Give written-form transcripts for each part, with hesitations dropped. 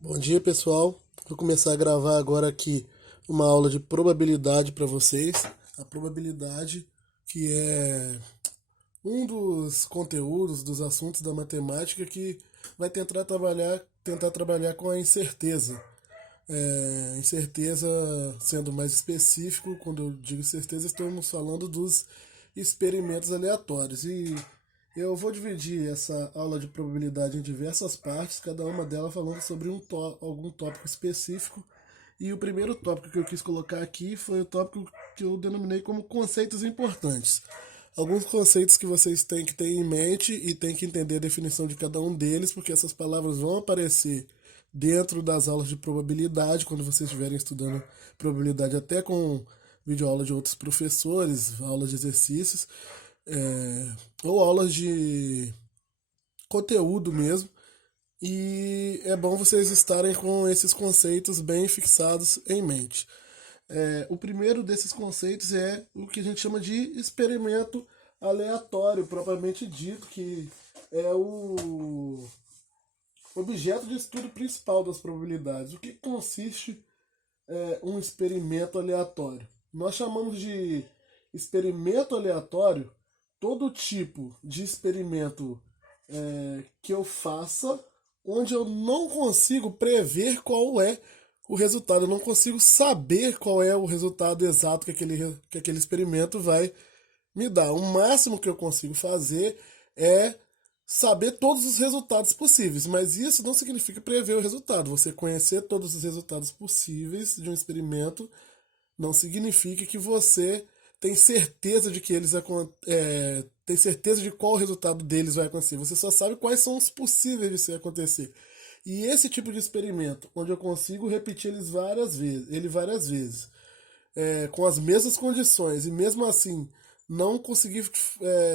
Bom dia, pessoal. Vou começar a gravar agora aqui uma aula de probabilidade para vocês. A probabilidade, que é um dos conteúdos, dos assuntos da matemática que vai tentar trabalhar com a incerteza. Incerteza, sendo mais específico, quando eu digo certeza, estamos falando dos experimentos aleatórios. E eu vou dividir essa aula de probabilidade em diversas partes, cada uma delas falando sobre algum tópico específico. E o primeiro tópico que eu quis colocar aqui foi o tópico que eu denominei como conceitos importantes. Alguns conceitos que vocês têm que ter em mente e têm que entender a definição de cada um deles, porque essas palavras vão aparecer dentro das aulas de probabilidade, quando vocês estiverem estudando probabilidade até com videoaula de outros professores, aulas de exercícios, ou aulas de conteúdo mesmo. E é bom vocês estarem com esses conceitos bem fixados em mente. O primeiro desses conceitos é o que a gente chama de experimento aleatório, propriamente dito, que é o objeto de estudo principal das probabilidades. O que consiste um experimento aleatório? Nós chamamos de experimento aleatório todo tipo de experimento que eu faça onde eu não consigo prever qual é o resultado, eu não consigo saber qual é o resultado exato que aquele experimento vai me dar. O máximo que eu consigo fazer é saber todos os resultados possíveis, mas isso não significa prever o resultado. Você conhecer todos os resultados possíveis de um experimento não significa que você tem certeza de que tem certeza de qual resultado deles vai acontecer. Você só sabe quais são os possíveis de se acontecer. E esse tipo de experimento, onde eu consigo repetir ele várias vezes, com as mesmas condições e mesmo assim não conseguir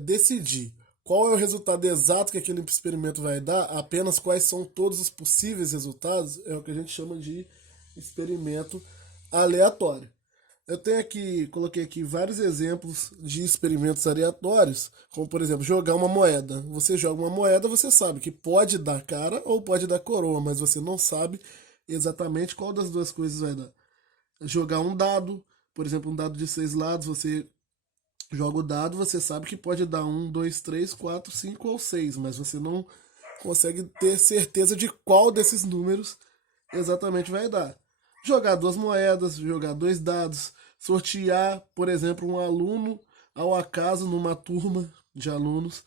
decidir qual é o resultado exato que aquele experimento vai dar, apenas quais são todos os possíveis resultados, é o que a gente chama de experimento aleatório. Eu tenho aqui, coloquei aqui vários exemplos de experimentos aleatórios, como por exemplo, jogar uma moeda. Você joga uma moeda, você sabe que pode dar cara ou pode dar coroa, mas você não sabe exatamente qual das duas coisas vai dar. Jogar um dado, por exemplo, um dado de 6 lados, você joga o dado, você sabe que pode dar um, dois, três, quatro, cinco ou seis, mas você não consegue ter certeza de qual desses números exatamente vai dar. Jogar duas moedas, jogar dois dados, sortear, por exemplo, um aluno ao acaso numa turma de alunos,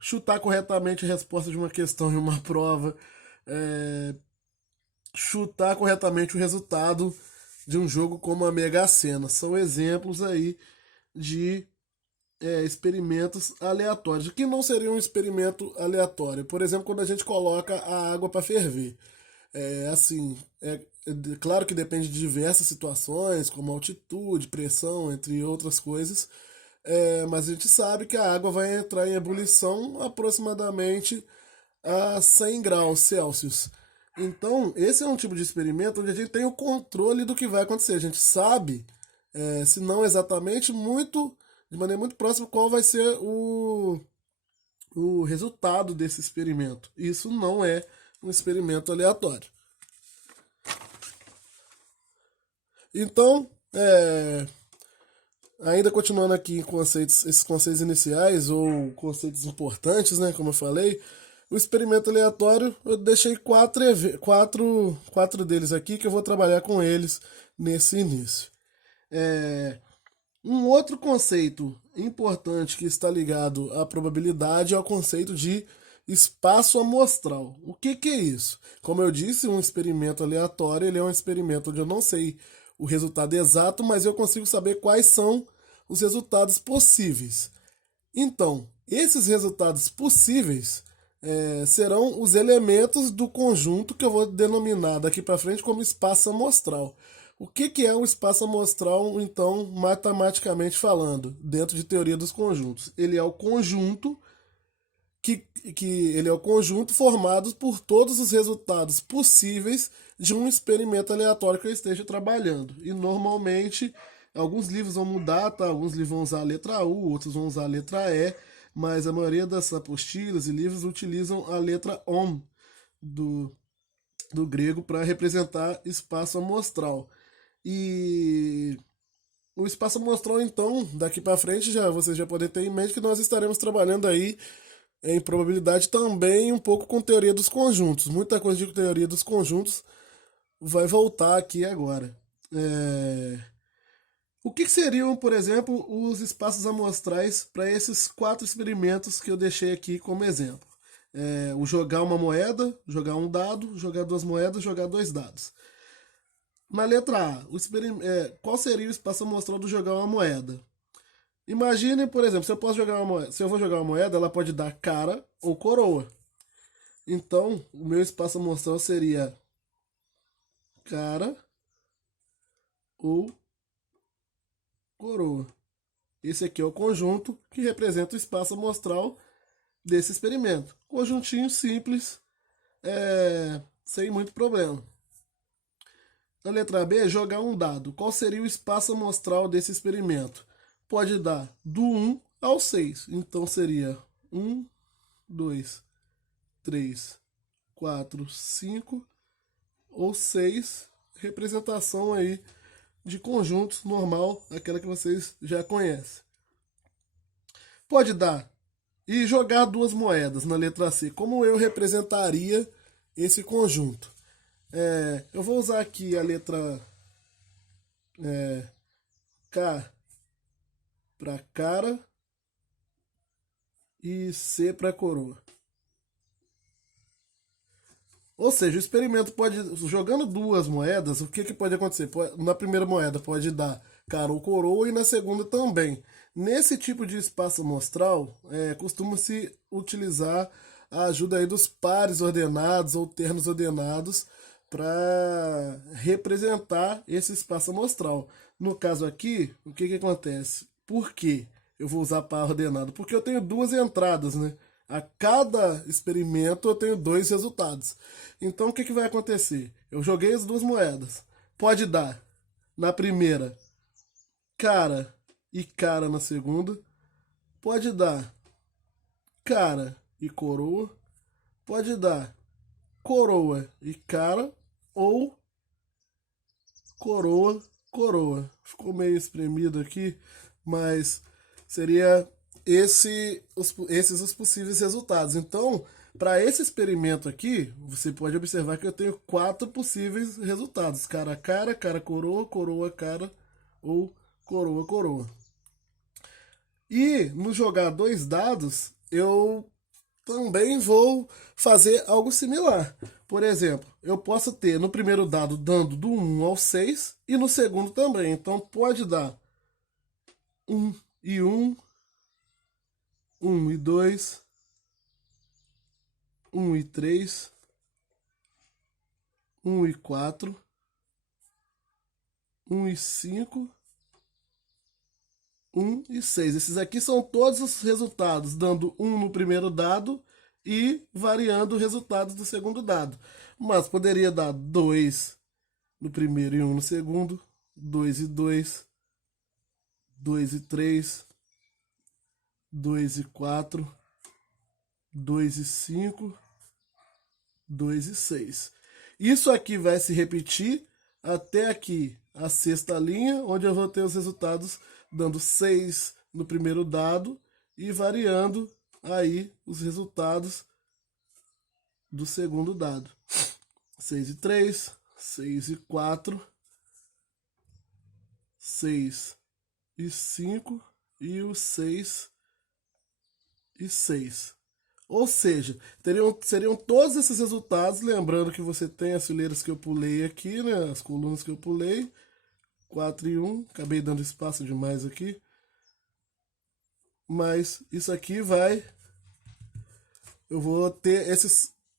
chutar corretamente a resposta de uma questão em uma prova, é, chutar corretamente o resultado de um jogo como a Mega Sena. São exemplos aí de experimentos aleatórios. O que não seria um experimento aleatório? Por exemplo, quando a gente coloca a água para ferver. Assim, claro que depende de diversas situações, como altitude, pressão, entre outras coisas. Mas a gente sabe que a água vai entrar em ebulição aproximadamente a 100 graus Celsius. Então, esse é um tipo de experimento onde a gente tem o controle do que vai acontecer. A gente sabe, se não exatamente, de maneira muito próxima, qual vai ser o resultado desse experimento. Isso não é um experimento aleatório. Então, ainda continuando aqui em esses conceitos iniciais ou conceitos importantes, né, como eu falei, o experimento aleatório eu deixei quatro deles aqui que eu vou trabalhar com eles nesse início. É, Um outro conceito importante que está ligado à probabilidade é o conceito de espaço amostral. O que é isso? Como eu disse, um experimento aleatório ele é um experimento onde eu não sei o resultado exato, mas eu consigo saber quais são os resultados possíveis. Então, esses resultados possíveis serão os elementos do conjunto que eu vou denominar daqui para frente como espaço amostral. O que é um espaço amostral, então, matematicamente falando, dentro de teoria dos conjuntos? Ele é o conjunto que, que ele é o conjunto formado por todos os resultados possíveis de um experimento aleatório que eu esteja trabalhando. E normalmente, alguns livros vão mudar, tá? Alguns livros vão usar a letra U, outros vão usar a letra E, mas a maioria das apostilas e livros utilizam a letra OM do, do grego para representar espaço amostral. E o espaço amostral, então, daqui para frente, já vocês já podem ter em mente que nós estaremos trabalhando aí em probabilidade também um pouco com teoria dos conjuntos. Muita coisa de teoria dos conjuntos vai voltar aqui agora. O que seriam, por exemplo, os espaços amostrais para esses 4 experimentos que eu deixei aqui como exemplo? O jogar uma moeda, jogar um dado, jogar 2 moedas, jogar 2 dados. Na letra A, qual seria o espaço amostral do jogar uma moeda? Imagine, por exemplo, se eu vou jogar uma moeda, ela pode dar cara ou coroa. Então, o meu espaço amostral seria cara ou coroa. Esse aqui é o conjunto que representa o espaço amostral desse experimento. Conjuntinho simples, sem muito problema. Na letra B, jogar um dado. Qual seria o espaço amostral desse experimento? Pode dar do 1 ao 6. Então seria 1, 2, 3, 4, 5 ou 6. Representação aí de conjuntos normal, aquela que vocês já conhecem. Pode dar e jogar 2 moedas na letra C. Como eu representaria esse conjunto? Eu vou usar aqui a letra K para cara e C para coroa. Ou seja, o experimento pode, jogando 2 moedas, o que pode acontecer? Na primeira moeda pode dar cara ou coroa e na segunda também. Nesse tipo de espaço amostral, costuma-se utilizar a ajuda aí dos pares ordenados ou ternos ordenados para representar esse espaço amostral. No caso aqui, o que acontece? Por que eu vou usar par ordenado? Porque eu tenho 2 entradas, né? A cada experimento eu tenho 2 resultados. Então o que vai acontecer? Eu joguei as 2 moedas. Pode dar na primeira cara e cara na segunda. Pode dar cara e coroa. Pode dar coroa e cara ou coroa, coroa. Ficou meio espremido aqui, mas seria esses os possíveis resultados. Então, para esse experimento aqui, você pode observar que eu tenho 4 possíveis resultados: cara a cara, cara coroa, coroa cara ou coroa coroa. E no jogar 2 dados, eu também vou fazer algo similar. Por exemplo, eu posso ter no primeiro dado dando do 1 ao 6 e no segundo também. Então pode dar 1 e 1, 1 e 2, 1 e 3, 1 e 4, 1 e 5, 1 e 6. Esses aqui são todos os resultados, dando 1 no primeiro dado e variando o resultado do segundo dado. Mas poderia dar 2 no primeiro e 1 no segundo, 2 e 2, 2 e 3, 2 e 4, 2 e 5, 2 e 6. Isso aqui vai se repetir até aqui a sexta linha, onde eu vou ter os resultados dando 6 no primeiro dado e variando aí os resultados do segundo dado. 6 e 3, 6 e 4, 6 e 5 e o 6 e 6. Ou seja, seriam todos esses resultados, lembrando que você tem as fileiras que eu pulei aqui, né, as colunas que eu pulei, 4 e 1, acabei dando espaço demais aqui, mas isso aqui eu vou ter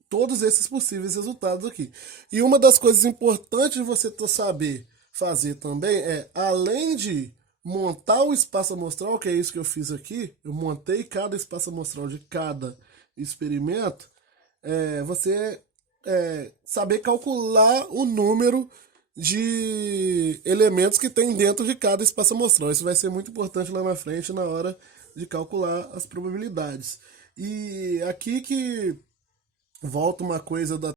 todos esses possíveis resultados aqui. E uma das coisas importantes de você saber fazer também além de montar o espaço amostral, que é isso que eu fiz aqui, eu montei cada espaço amostral de cada experimento, você saber calcular o número de elementos que tem dentro de cada espaço amostral. Isso vai ser muito importante lá na frente na hora de calcular as probabilidades. E aqui que volta uma coisa da